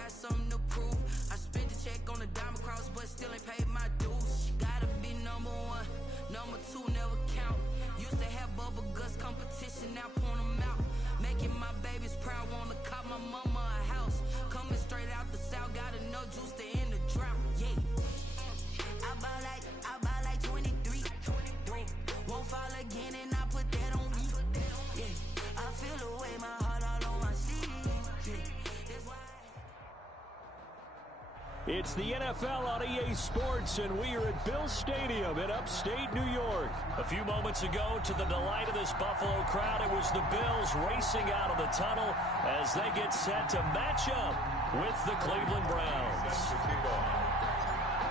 got something to prove. I spent the check on the diamond cross, but still ain't paid my dues. Gotta be number one, number two never count. Used to have bubble guts competition, now point them out. Making my babies proud, wanna cop my mama a house. Coming straight out the south, got enough juice to end the drought. Yeah, I buy like 23. Won't fall again, and I put that on me. Yeah, I feel the way, my heart all on my sleeve. Yeah, that's why. It's the NFL on EA Sports, and we are at Bill Stadium in upstate New York. A few moments ago, to the delight of this Buffalo crowd, it was the Bills racing out of the tunnel as they get set to match up with the Cleveland Browns.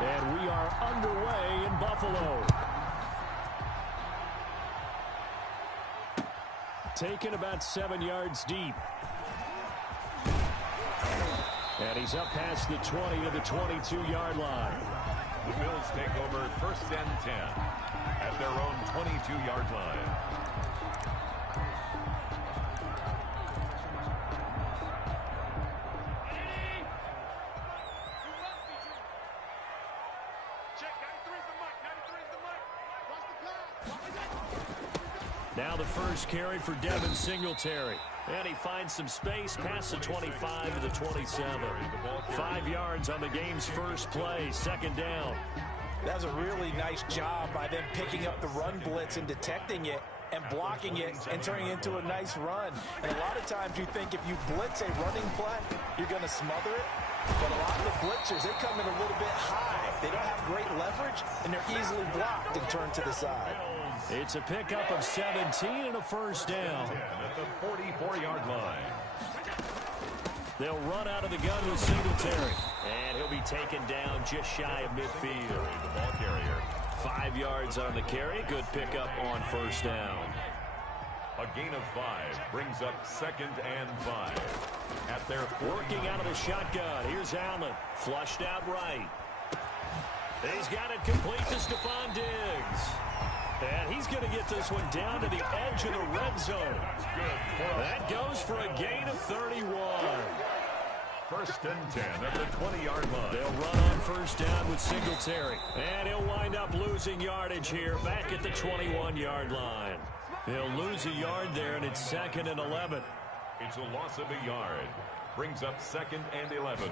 And we are underway in Buffalo. Taken about 7 yards deep. And he's up past the 20 to the 22-yard line. The Bills take over 1st and 10 at their own 22-yard line. Now the first carry for Devin Singletary. And he finds some space past the 25 to the 27. 5 yards on the game's first play, 2nd down. That was a really nice job by them picking up the run blitz and detecting it and blocking it and turning it into a nice run. And a lot of times you think if you blitz a running play, you're going to smother it. But a lot of the blitzers, they come in a little bit high. They don't have great leverage, and they're easily blocked and turned to the side. It's a pickup of 17 and a 1st down. At the 44-yard line. They'll run out of the gun with Singletary. And he'll be taken down just shy of midfield. The ball carrier. 5 yards on the carry. Good pickup on 1st down. A gain of 5 brings up 2nd and 5. At their working out of the shotgun. Here's Allen. Flushed out right. He's got it complete to Stephon Diggs. And he's going to get this one down to the edge of the red zone. That goes for a gain of 31. 1st and 10 at the 20-yard line. They'll run on 1st down with Singletary. And he'll wind up losing yardage here back at the 21-yard line. They'll lose a yard there, and it's 2nd and 11. It's a loss of a yard. Brings up 2nd and 11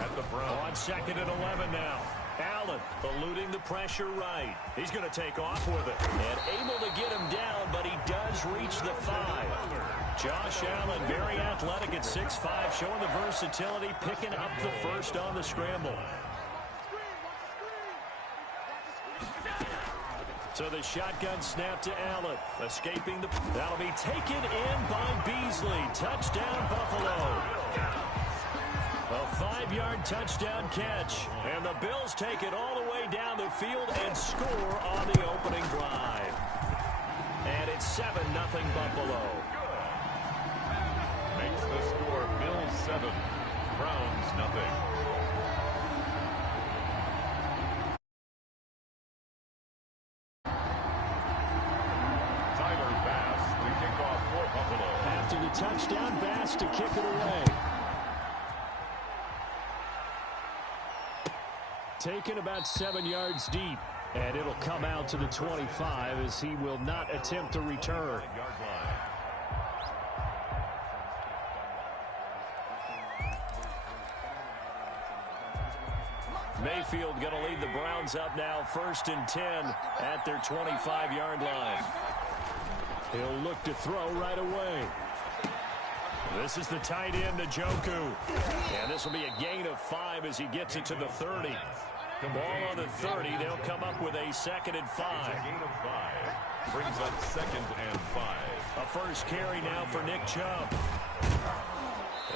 at the Browns. On 2nd and 11 now. Allen eluding the pressure right. He's going to take off with it. And able to get him down, but he does reach the 5. Josh Allen, very athletic at 6'5", showing the versatility, picking up the first on the scramble. So the shotgun snap to Allen. Escaping the... That'll be taken in by Beasley. Touchdown, Buffalo. A 5-yard touchdown catch. And the Bills take it all the way down the field and score on the opening drive. And it's 7-0 Buffalo. Makes the score Bills 7, Browns nothing. After the touchdown, Bass to kick it away. Taken about 7 yards deep, and it'll come out to the 25 as he will not attempt to return. Mayfield going to lead the Browns up now, 1st and 10 at their 25-yard line. He'll look to throw right away. This is the tight end, Njoku. And this will be a gain of 5 as he gets it to the 30. Ball on the 30. They'll come up with a 2nd and 5. Gain of 5 brings up 2nd and 5. A first carry now for Nick Chubb.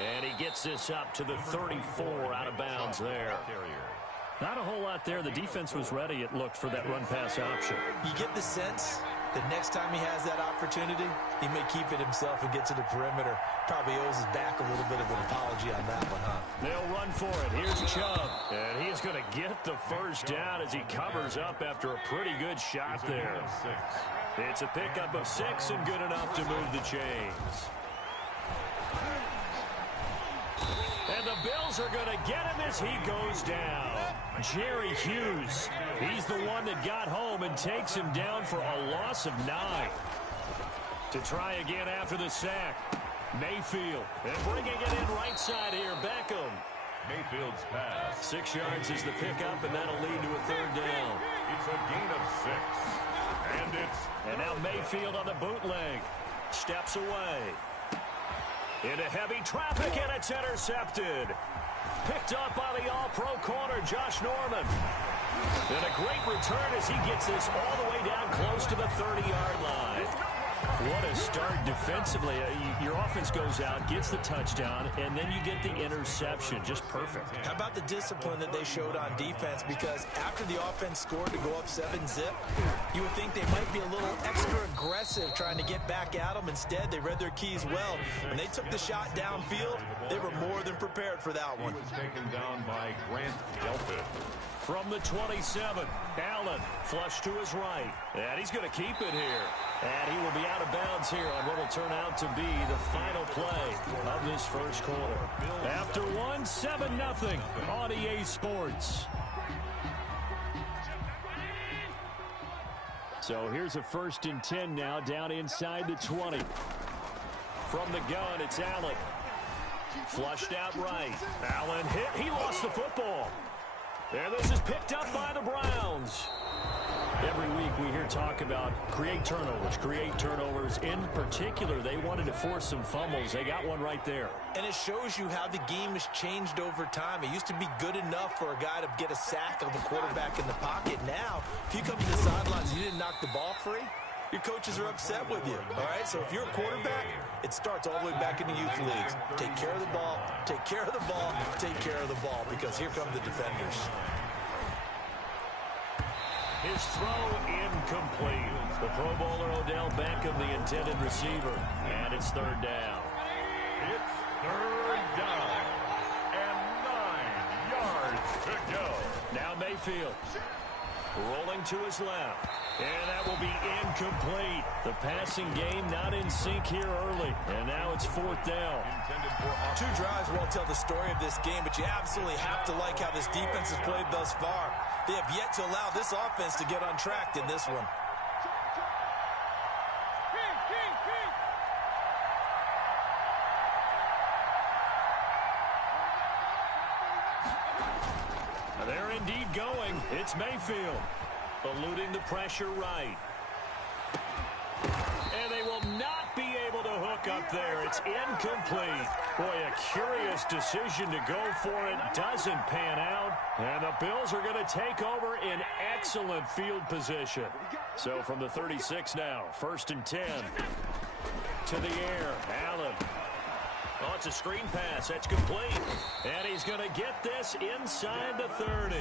And he gets this up to the 34, out of bounds there. Not a whole lot there. The defense was ready, it looked, for that run-pass option. You get the sense that next time he has that opportunity, he may keep it himself and get to the perimeter. Probably owes his back a little bit of an apology on that one, huh? They'll run for it. Here's Chubb. And he's going to get the first down as he covers up after a pretty good shot there. It's a pickup of 6 and good enough to move the chains. And the Bills Bills are going to get him as he goes down. Jerry Hughes, he's the one that got home and takes him down for a loss of 9. To try again after the sack, Mayfield. And bringing it in right side here, Beckham. Mayfield's pass. 6 yards is the pickup, and that'll lead to a 3rd down. It's a gain of 6. And now Mayfield on the bootleg. Steps away. Into heavy traffic, and it's intercepted. Picked up by the all-pro corner, Josh Norman. And a great return as he gets this all the way down close to the 30-yard line. What a start defensively. Your offense goes out, gets the touchdown, and then you get the interception. Just perfect. How about the discipline that they showed on defense? Because after the offense scored to go up 7-zip, you would think they might be a little extra aggressive trying to get back at them. Instead, they read their keys well. When they took the shot downfield, they were more than prepared for that one. He was taken down by Grant Delpit. From the 27, Allen flush to his right. And he's going to keep it here. And he will be out of bounds here on what will turn out to be the final play of this first quarter. After 7-0 on EA Sports. So here's a 1st and 10 now down inside the 20. From the gun, it's Allen. Flushed out right. Allen hit. He lost the football. And this is picked up by the Browns. Every week we hear talk about create turnovers. In particular, they wanted to force some fumbles. They got one right there. And it shows you how the game has changed over time. It used to be good enough for a guy to get a sack of a quarterback in the pocket. Now, if you come to the sidelines and you didn't knock the ball free, your coaches are upset with you. All right, so if you're a quarterback, it starts all the way back in the youth leagues. Take care of the ball, take care of the ball, take care of the ball, because here come the defenders. His throw incomplete. The Pro Bowler Odell Beckham, the intended receiver. And it's 3rd down. It's 3rd down. And 9 yards to go. Now Mayfield. Rolling to his left. And that will be incomplete. The passing game not in sync here early. And now it's 4th down. 2 drives won't tell the story of this game, but you absolutely have to like how this defense has played thus far. They have yet to allow this offense to get untracked in this one. They're indeed going. It's Mayfield. Eluding the pressure right. And they will not be able to hook up there. It's incomplete. Boy, a curious decision to go for it. Doesn't pan out. And the Bills are going to take over in excellent field position. So from the 36 now, 1st and 10. To the air, Allen. Oh, it's a screen pass. That's complete. And he's going to get this inside the 30.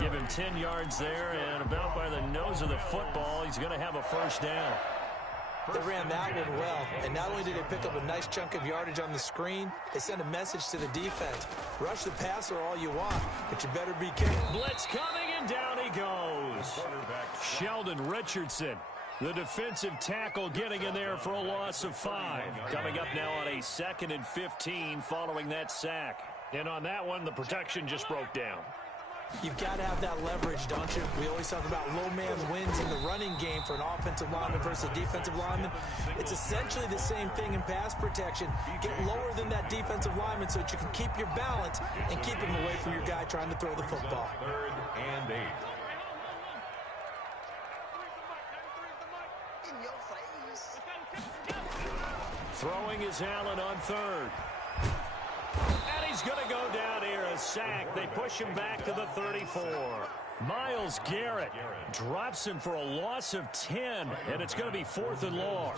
Give him 10 yards there, and about by the nose of the football, he's going to have a 1st down. They ran that one well, and not only did they pick up a nice chunk of yardage on the screen, they sent a message to the defense. Rush the passer all you want, but you better be careful. Blitz coming, and down he goes. Sheldon Richardson, the defensive tackle, getting in there for a loss of 5. Coming up now on a 2nd and 15 following that sack. And on that one, the protection just broke down. You've got to have that leverage, don't you? We always talk about low man wins in the running game for an offensive lineman versus a defensive lineman. It's essentially the same thing in pass protection. Get lower than that defensive lineman so that you can keep your balance and keep him away from your guy trying to throw the football. 3rd and 8. Throwing is Allen on 3rd. And he's going to go down here, a sack. They push him back to the 34. Myles Garrett drops him for a loss of 10, and it's going to be 4th and long.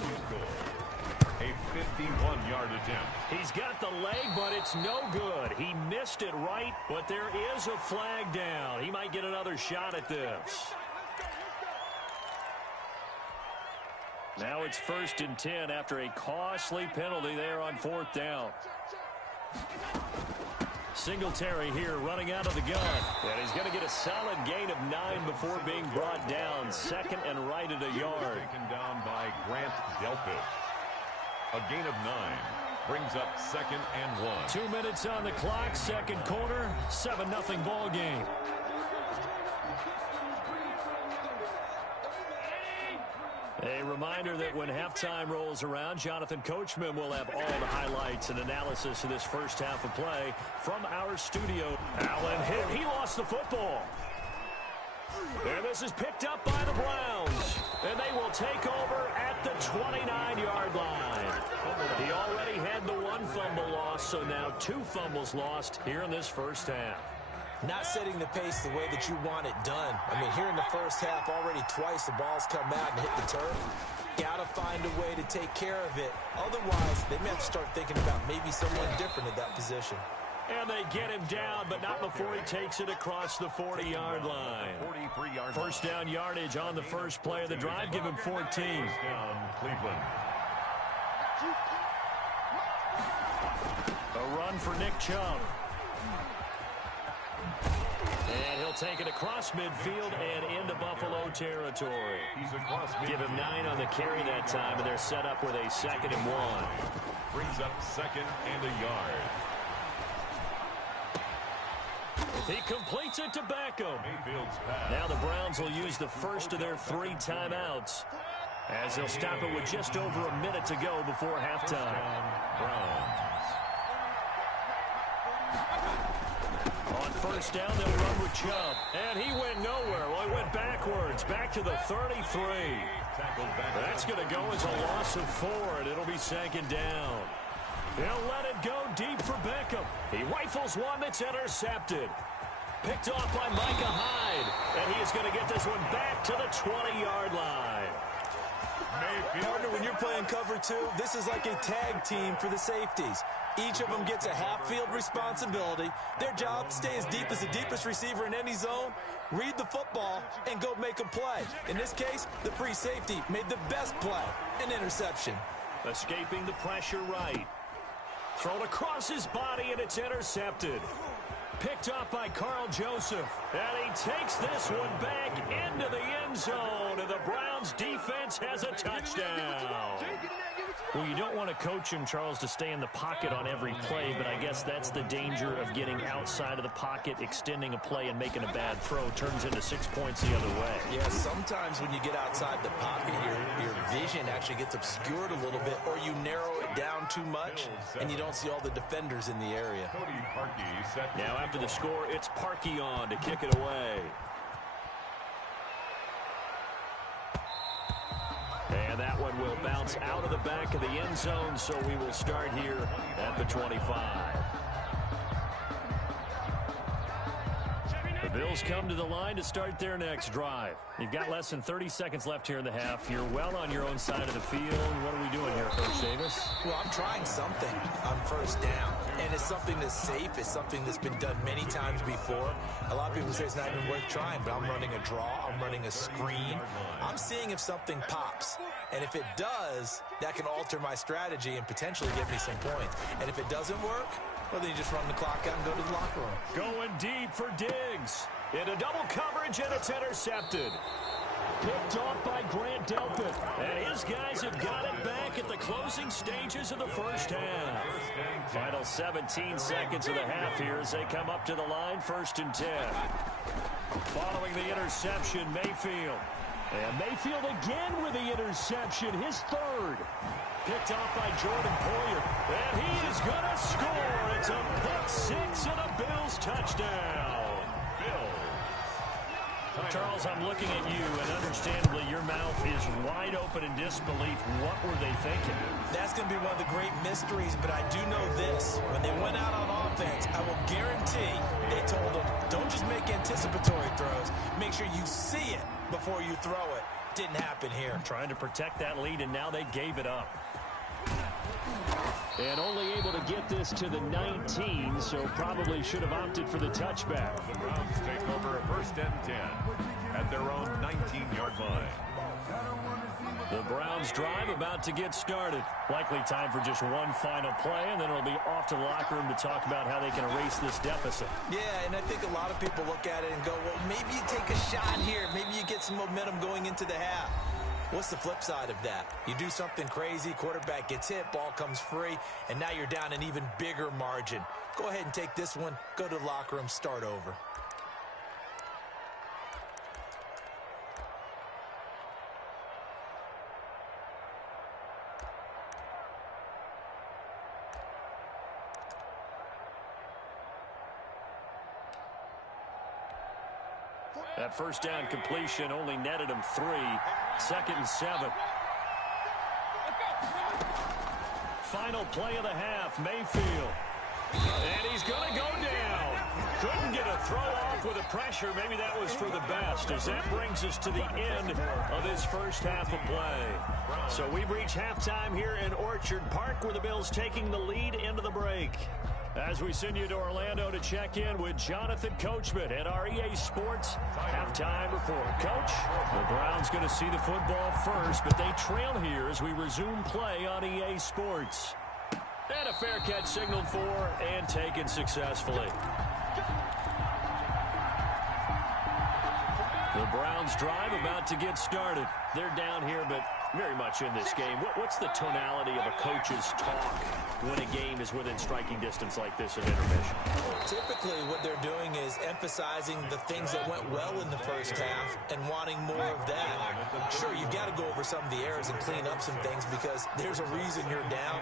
A 51-yard attempt. He's got the leg, but it's no good. He missed it right, but there is a flag down. He might get another shot at this. Now it's 1st and 10 after a costly penalty there on 4th down. Singletary here running out of the gun. And he's going to get a solid gain of 9 before being brought down. 2nd and right at a yard. Taken down by Grant Delpit. A gain of 9. Brings up 2nd and 1. 2 minutes on the clock, second quarter, 7-0 ball game. A reminder that when halftime rolls around, Jonathan Coachman will have all the highlights and analysis of this first half of play from our studio. Allen hit. He lost the football. And this is picked up by the Browns. And they will take over at the 29-yard line. He already had the one fumble loss, so now 2 fumbles lost here in this first half. Not setting the pace the way that you want it done. I mean, here in the first half, already twice the ball's come out and hit the turf. Got to find a way to take care of it. Otherwise, they may have to start thinking about maybe someone different at that position. And they get him down, but not before he takes it across the 40-yard line. 43-yard First down yardage on the first play of the drive. Give him 14. First down, Cleveland. A run for Nick Chubb. And he'll take it across midfield and into Buffalo territory. He's across midfield. Give him 9 on the carry that time, and they're set up with a 2nd and 1. Brings up 2nd and a yard. He completes it to Beckham. Now the Browns will use the first of their 3 timeouts as they'll stop it with just over a minute to go before halftime. Browns. On first down, they'll run with Chubb. And he went nowhere. Well, he went backwards, back to the 33. That's going to go as a loss of 4, and it'll be 2nd down. He'll let it go deep for Beckham. He rifles one that's intercepted. Picked off by Micah Hyde. And he is going to get this one back to the 20-yard line. Partner, when you're playing cover 2, this is like a tag team for the safeties. Each of them gets a half-field responsibility. Their job, stay as deep as the deepest receiver in any zone, read the football, and go make a play. In this case, the free safety made the best play, an interception. Escaping the pressure right. Thrown across his body, and it's intercepted. Picked off by Carl Joseph. And he takes this one back into the end zone, and the Browns defense has a touchdown. Well, you don't want to coach him, Charles, to stay in the pocket on every play, but I guess that's the danger of getting outside of the pocket, extending a play, and making a bad throw. Turns into 6 points the other way. Yeah, sometimes when you get outside the pocket, your vision actually gets obscured a little bit, or you narrow it down too much, and you don't see all the defenders in the area. Now after the score, it's Parkey on to kick it away. And that one will bounce out of the back of the end zone, so we will start here at the 25. The Bills come to the line to start their next drive. You've got less than 30 seconds left here in the half. You're well on your own side of the field. What are we doing here, Coach Davis? Well, I'm trying something on first down. And it's something that's safe. It's something that's been done many times before. A lot of people say it's not even worth trying, but I'm running a draw. I'm running a screen. I'm seeing if something pops. And if it does, that can alter my strategy and potentially get me some points. And if it doesn't work, well, then you just run the clock out and go to the locker room. Going deep for Diggs. Into double coverage, and it's intercepted. Picked off by Grant Delpit. And his guys have got it back at the closing stages of the first half. Final 17 seconds of the half here as they come up to the line, 1st and 10. Following the interception, Mayfield. And Mayfield again with the interception, his 3rd. Picked off by Jordan Poyer. And he is going to score. It's a pick 6 and a Bills touchdown. Charles, I'm looking at you, and understandably, your mouth is wide open in disbelief. What were they thinking? That's going to be one of the great mysteries, but I do know this. When they went out on offense, I will guarantee they told them, don't just make anticipatory throws. Make sure you see it before you throw it. Didn't happen here. Trying to protect that lead, and now they gave it up. And only able to get this to the 19, so probably should have opted for the touchback. The Browns take over a 1st and 10 at their own 19-yard line. The Browns drive about to get started. Likely time for just one final play, and then it'll be off to the locker room to talk about how they can erase this deficit. Yeah, and I think a lot of people look at it and go, well, maybe you take a shot here. Maybe you get some momentum going into the half. What's the flip side of that? You do something crazy, quarterback gets hit, ball comes free, and now you're down an even bigger margin. Go ahead and take this one, go to the locker room, start over. That first down completion only netted him 3. 2nd and 7. Final play of the half, Mayfield. And he's going to go down. Couldn't get a throw off with the pressure. Maybe that was for the best, as that brings us to the end of this first half of play. So we've reached halftime here in Orchard Park, where the Bills taking the lead into the break. As we send you to Orlando to check in with Jonathan Coachman at our EA Sports halftime report. Coach, the Browns going to see the football first, but they trail here as we resume play on EA Sports. And a fair catch signaled for and taken successfully. The Browns drive about to get started. They're down here, but very much in this game. What's the tonality of a coach's talk when a game is within striking distance like this at intermission? Typically, what they're doing is emphasizing the things that went well in the first half and wanting more of that. Sure, you've got to go over some of the errors and clean up some things because there's a reason you're down.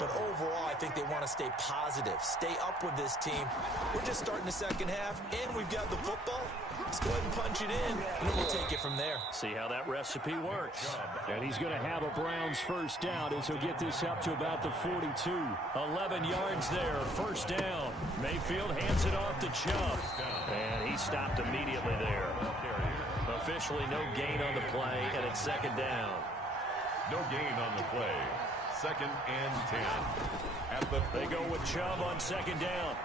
But overall, I think they want to stay positive, stay up with this team. We're just starting the second half, and we've got the football. Let's go ahead and punch it in, and then we'll take it from there. See how that recipe works. And he's going to have a Browns first down as he'll get this up to about the 42. 11 yards there, first down. Mayfield hands it off to Chubb. And he stopped immediately there. Officially no gain on the play, and it's second down. No gain on the play. 2nd and 10. They go with Chubb on second down.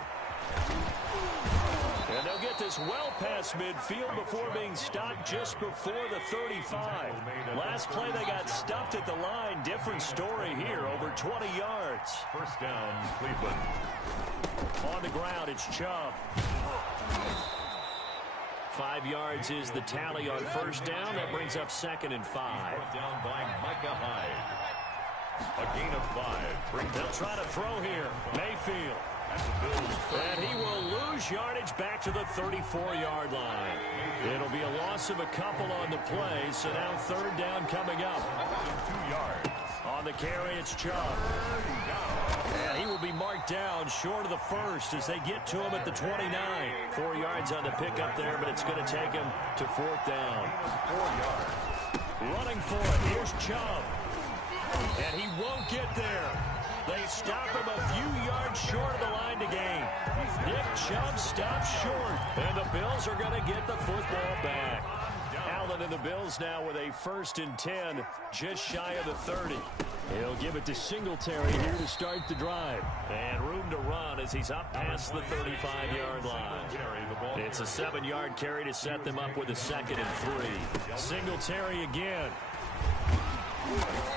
And they'll get this well past midfield before being stopped just before the 35. Last play they got stuffed at the line. Different story here, over 20 yards. First down, Cleveland. On the ground, it's Chubb. 5 yards is the tally on first down. That brings up 2nd and 5. Brought down by Micah Hyde. A gain of 5. They'll try to throw here. Mayfield. And he will lose yardage back to the 34-yard line. It'll be a loss of a couple on the play, so now third down coming up. 2 yards. On the carry, it's Chubb. And he will be marked down short of the first as they get to him at the 29. 4 yards on the pickup there, but it's going to take him to 4th down. 4 yards. Running for it, here's Chubb. And he won't get there. They stop him a few yards short of the line to gain. Nick Chubb stops short, and the Bills are going to get the football back. Allen and the Bills now with a 1st and 10, just shy of the 30. He'll give it to Singletary here to start the drive. And room to run as he's up past the 35-yard line. It's a 7-yard carry to set them up with a 2nd and 3. Singletary again.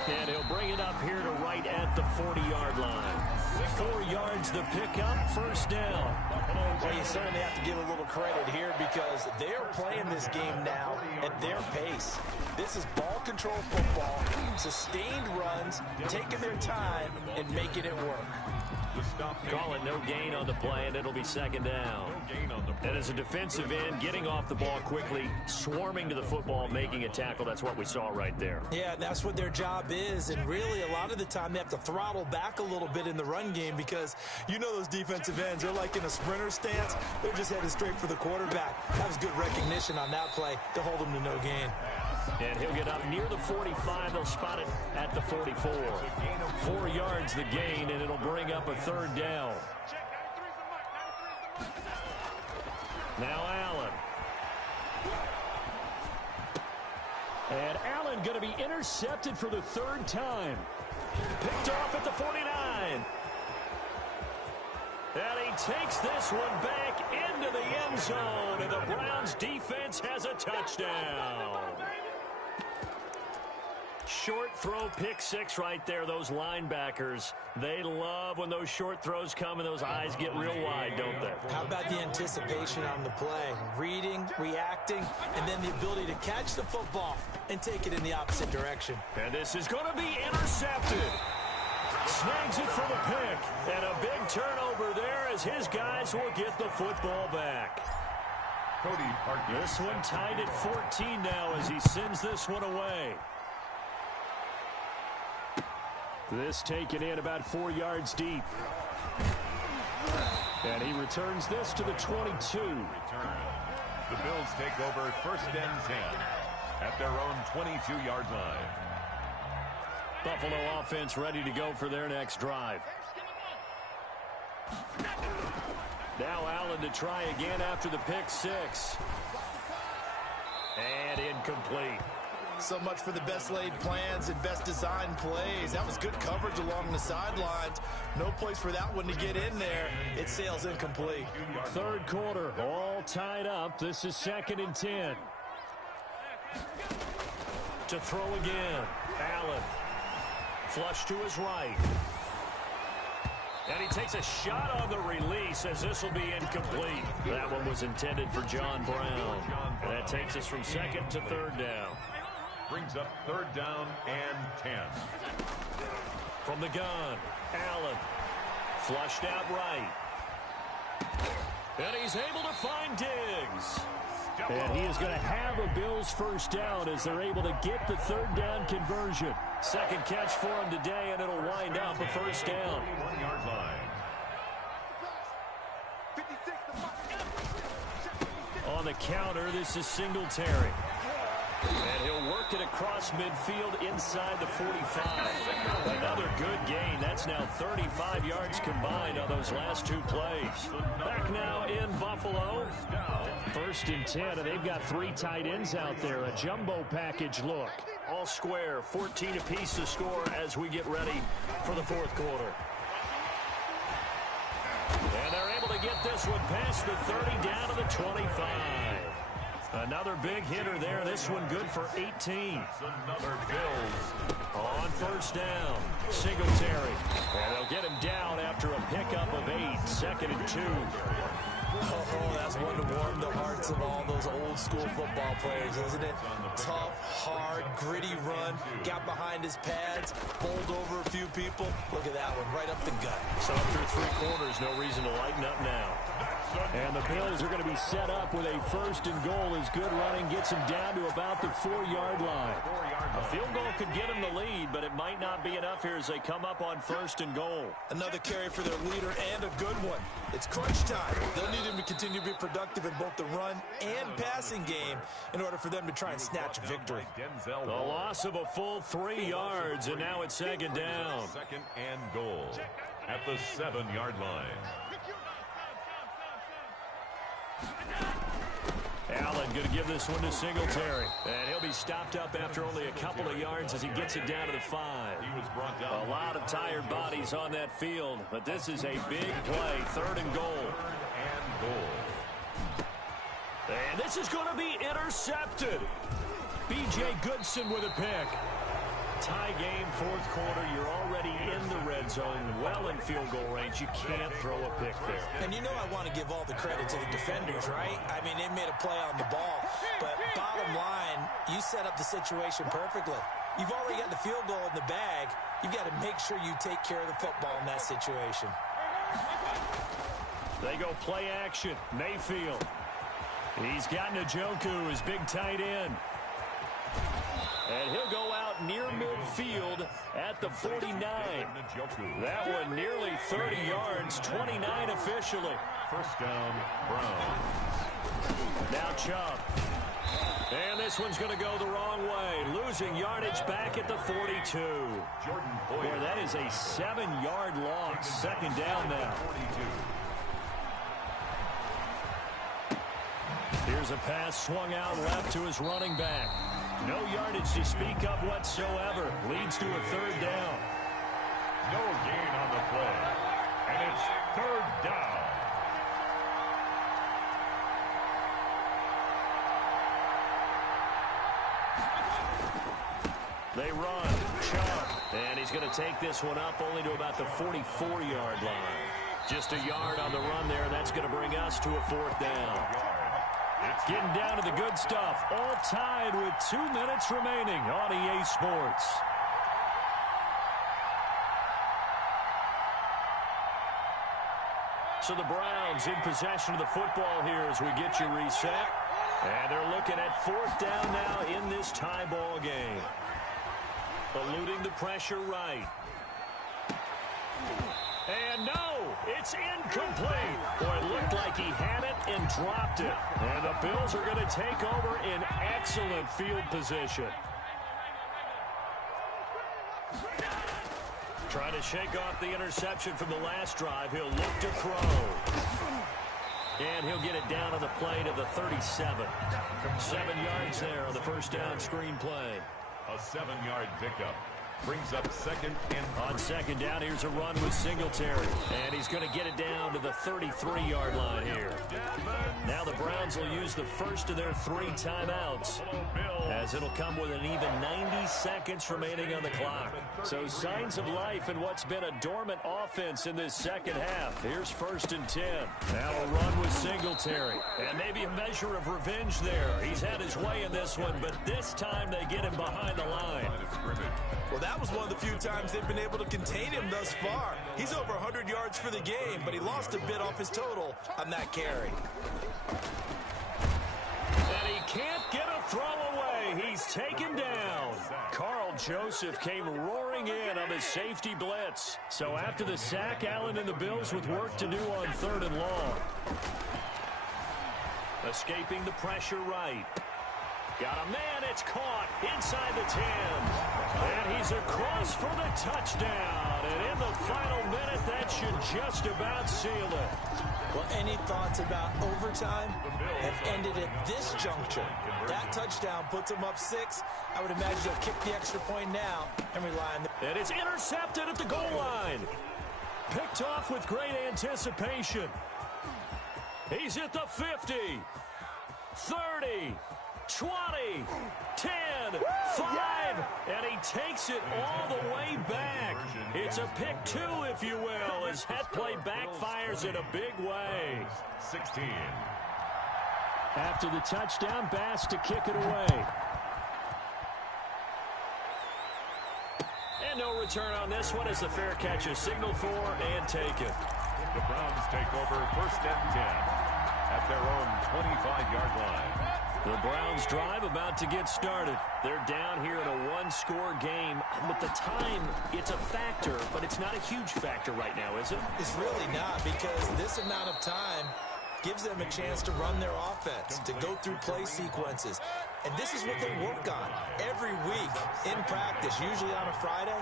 And he'll bring it up here to right at the 40-yard line. 4 yards the pickup, first down. Well, you certainly have to give a little credit here because they're playing this game now at their pace. This is ball control football, sustained runs, taking their time, and making it work. Call it no gain on the play, and it'll be 2nd down. And as a defensive end, getting off the ball quickly, swarming to the football, making a tackle, that's what we saw right there. Yeah, that's what their job is, and really a lot of the time they have to throttle back a little bit in the run game because you know those defensive ends, they're like in a sprinter stance. They're just headed straight for the quarterback. That was good recognition on that play to hold him to no gain. And he'll get up near the 45. They'll spot it at the 44. 4 yards the gain, and it'll bring up a 3rd down. Now Allen. And Allen going to be intercepted for the 3rd time. Picked off at the 49. And he takes this one back into the end zone, and the Browns defense has a touchdown. Short throw pick six right there, those linebackers. They love when those short throws come and those eyes get real wide, don't they? How about the anticipation on the play? Reading, reacting, and then the ability to catch the football and take it in the opposite direction. And this is going to be intercepted. Snags it for the pick. And a big turnover there as his guys will get the football back. Cody Parkey. This one tied at 14 now as he sends this one away. This taken in about 4 yards deep. And he returns this to the 22. The Bills take over first and 10 at their own 22-yard line. Buffalo offense ready to go for their next drive. Now Allen to try again after the pick six. And incomplete. So much for the best laid plans and best designed plays. That was good coverage along the sidelines. No place for that one to get in there. It sails incomplete. Third quarter, all tied up. This is 2nd and 10. To throw again. Allen. Flush to his right. And he takes a shot on the release as this will be incomplete. That one was intended for John Brown. And that takes us from 2nd to 3rd down. Brings up 3rd down and 10. From the gun, Allen. Flushed out right. And he's able to find Diggs. And he is going to have a Bills first down as they're able to get the 3rd down conversion. Second catch for him today, and it'll wind up a first down. 1-yard line. On the counter, this is Singletary. And he'll work it across midfield inside the 45. Another good gain. That's now 35 yards combined on those last 2 plays. Back now in Buffalo. 1st and 10, and they've got 3 tight ends out there. A jumbo package look. All square, 14 apiece to score as we get ready for the 4th quarter. And they're able to get this one past the 30 down to the 25. Another big hitter there. This one good for 18. Another Bills. On first down, Singletary. And they'll get him down after a pickup of 8. 2nd and 2. Oh, that's one to warm the hearts of all those old school football players, isn't it? Tough, hard, gritty run. Got behind his pads, bowled over a few people. Look at that one, right up the gut. So through 3 quarters, no reason to lighten up now. And the Bills are going to be set up with a 1st and goal as good running gets him down to about the 4-yard line. A field goal could get him the lead, but it might not be enough here as they come up on 1st and goal. Another carry for their leader and a good one. It's crunch time. They'll need him to continue to be productive in both the run and passing game in order for them to try and snatch a victory. The loss of a full 3 yards, and now it's 2nd down. 2nd and goal at the 7-yard line. Allen going to give this one to Singletary. And he'll be stopped up after only a couple of yards as he gets it down to the 5. He was brought down. A lot of tired bodies on that field, but this is a big play. 3rd and goal. 3rd and goal. And this is going to be intercepted. B.J. Goodson with a pick. Tie game, 4th quarter. You're already in the red zone, well in field goal range. You can't throw a pick there. And you know I want to give all the credit to the defenders, right? I mean, they made a play on the ball. But bottom line, you set up the situation perfectly. You've already got the field goal in the bag. You've got to make sure you take care of the football in that situation. They go play action. Mayfield. He's got Njoku, his big tight end. And he'll go out near midfield at the 49. That one nearly 30 yards, 29 officially. First down, Brown. Now Chubb. And this one's going to go the wrong way. Losing yardage back at the 42. Jordan Boy, that is a 7-yard loss. 2nd down now. 42. Here's a pass swung out left to his running back. No yardage to speak of whatsoever. Leads to a 3rd down. No gain on the play. And it's 3rd down. They run, chop, and he's going to take this one up only to about the 44-yard line. Just a yard on the run there, and that's going to bring us to a 4th down. Getting down to the good stuff, all tied with 2 minutes remaining on EA Sports. So the Browns in possession of the football here as we get you reset. And they're looking at 4th down now in this tie ball game. Eluding the pressure right. And no, it's incomplete. Boy, it looked like he had it and dropped it. And the Bills are going to take over in excellent field position. Trying to shake off the interception from the last drive. He'll look to throw. And he'll get it down on the play to the 37. 7 yards there on the first down screen play. A 7-yard pickup. Brings up 2nd and 3. On 2nd down, here's a run with Singletary. And he's going to get it down to the 33-yard line here. Now the Browns will use the first of their 3 timeouts, as it'll come with an even 90 seconds remaining on the clock. So signs of life in what's been a dormant offense in this second half. Here's 1st and 10. Now a run with Singletary. And maybe a measure of revenge there. He's had his way in this one, but this time they get him behind the line. Well, that was one of the few times they've been able to contain him thus far. He's over 100 yards for the game, but he lost a bit off his total on that carry. And he can't get a throw away. He's taken down. Carl Joseph came roaring in on the safety blitz. So after the sack, Allen and the Bills with work to do on 3rd and long. Escaping the pressure right. Got a man, it's caught inside the 10. And he's across for the touchdown. And in the final minute, that should just about seal it. Well, any thoughts about overtime have ended at this juncture. That touchdown puts them up 6. I would imagine they'll kick the extra point now and rely on the... And it's intercepted at the goal line. Picked off with great anticipation. He's at the 50, 30, 20, 10, 5, and he takes it all the way back. It's a pick 2, if you will, as that play backfires in a big way. 16. After the touchdown, Bass to kick it away. And no return on this one as the fair catch is signaled for and taken. The Browns take over 1st and 10 at their own 25-yard line. The Browns drive about to get started. They're down here in a 1-score game. With the time, it's a factor, but it's not a huge factor right now, is it? It's really not, because this amount of time gives them a chance to run their offense, to go through play sequences. And this is what they work on every week in practice, usually on a Friday.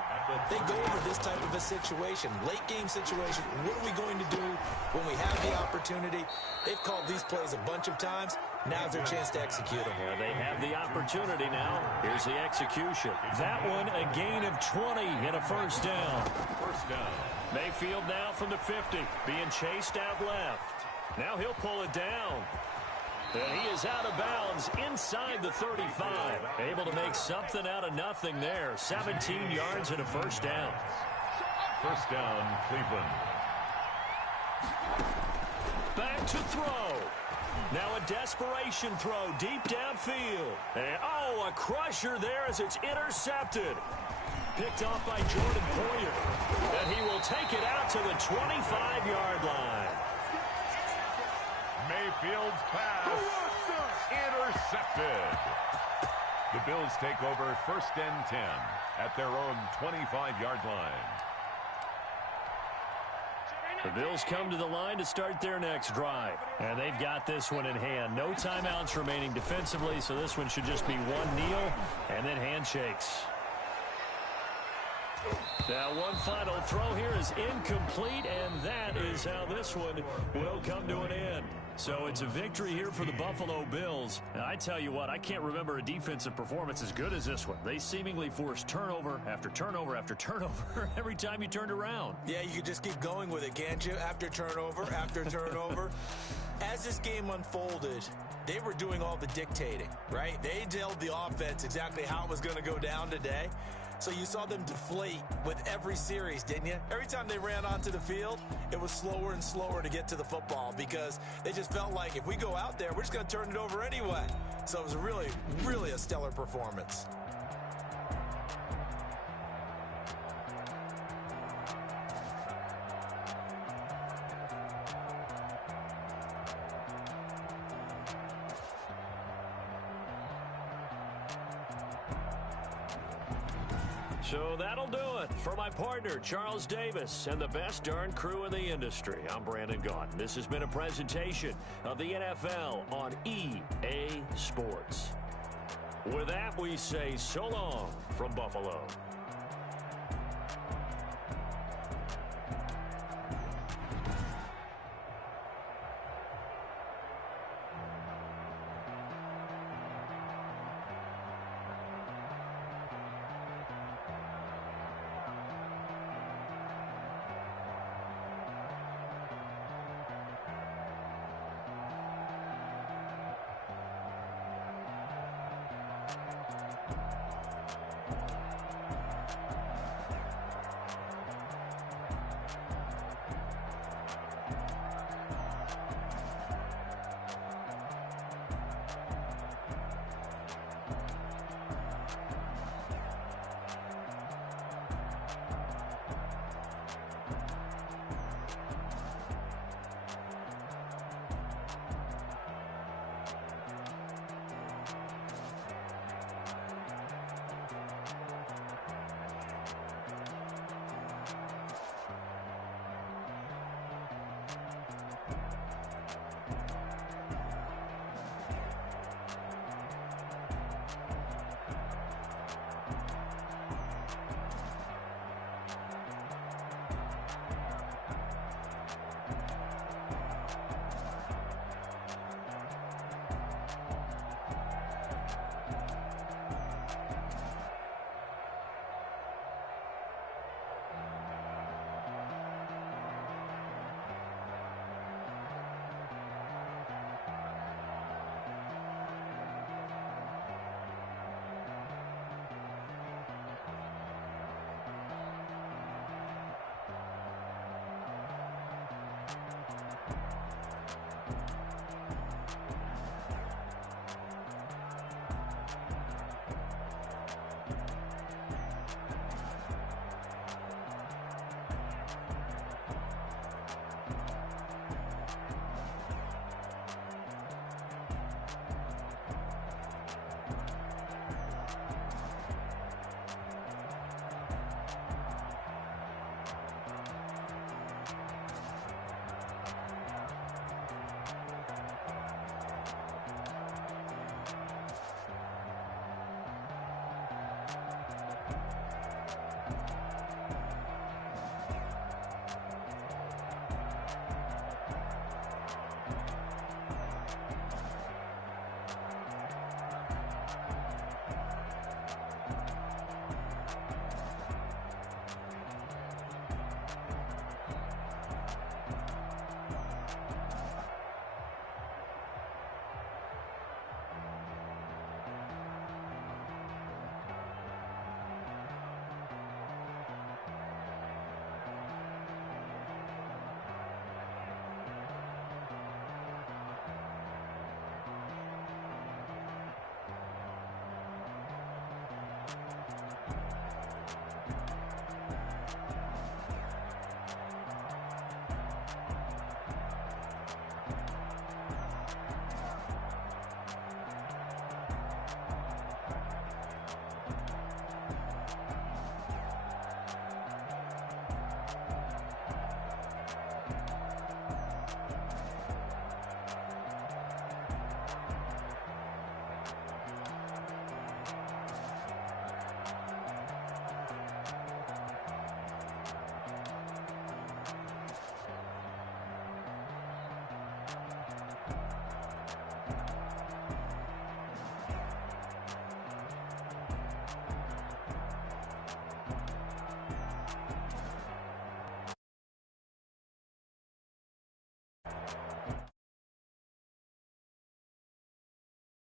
They go over this type of a situation, late game situation. What are we going to do when we have the opportunity? They've called these plays a bunch of times. Now's their chance to execute them. Yeah, they have the opportunity now. Here's the execution. That one, a gain of 20 and a 1st down. 1st down. Mayfield now from the 50, being chased out left. Now he'll pull it down. And he is out of bounds inside the 35. Able to make something out of nothing there. 17 yards and a 1st down. 1st down, Cleveland. Back to throw. Now a desperation throw deep downfield. And, oh, a crusher there as it's intercepted. Picked off by Jordan Poyer. And he will take it out to the 25-yard line. Mayfield's pass intercepted. The Bills take over 1st and 10 at their own 25-yard line. The Bills come to the line to start their next drive. And they've got this one in hand. No timeouts remaining defensively, so this one should just be one kneel and then handshakes. Now one final throw here is incomplete, and that is how this one will come to an end. So it's a victory here for the Buffalo Bills. And I tell you what, I can't remember a defensive performance as good as this one. They seemingly forced turnover after turnover after turnover every time you turned around. Yeah, you could just keep going with it, can't you? After turnover, after turnover. As this game unfolded, they were doing all the dictating, right? They told the offense exactly how it was going to go down today. So you saw them deflate with every series, didn't you? Every time they ran onto the field, it was slower and slower to get to the football because they just felt like if we go out there, we're just going to turn it over anyway. So it was really, really a stellar performance. So that'll do it for my partner, Charles Davis, and the best darn crew in the industry. I'm Brandon Gaudin. This has been a presentation of the NFL on EA Sports. With that, we say so long from Buffalo.